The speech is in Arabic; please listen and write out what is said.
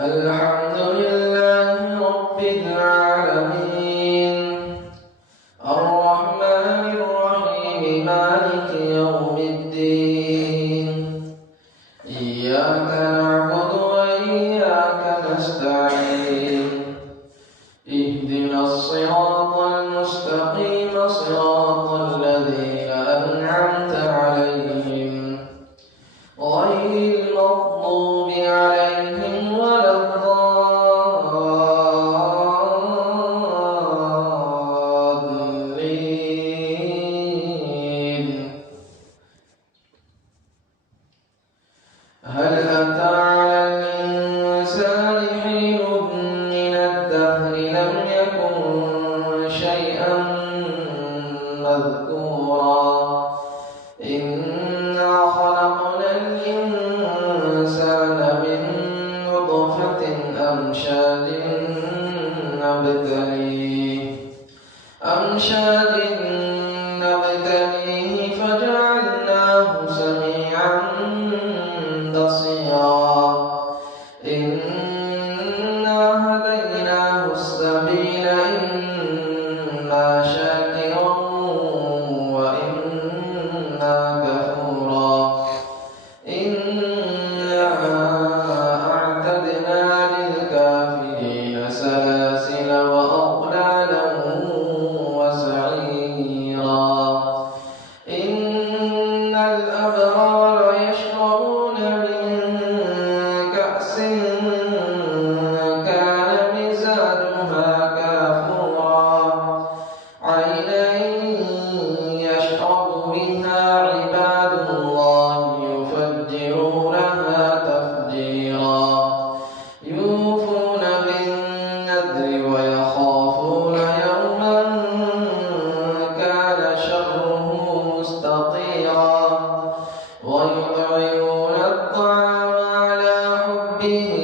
الحمد لله رب العالمين الرحمن الرحيم مالك يوم الدين إياك نعبد وإياك نستعين اهدنا الصراط المستقيم صراط الذين أنعمت عليهم غير المغضوب عليهم ولا الضالين. هل أتى على الإنسان حين من الدهر لم يكن شيئا مذكورا إنا خلقنا الإنسان من نطفة أمشاج نبتليه فجعلناه سميعا بصيرا إنا هديناه السبيل إما شاكرا وإما كفورا إنا أعتدنا للكافرين سلاسل وأغلالا وسعيرا إن الأبرار يشربون من كأس كان مزاجها كافورا عينا يشرب بها عباد الله يفجرونها تفجيرا يوفون بالنذر ويخافون يوما كان شره مستطيرا ويطعمون الطعام على حبه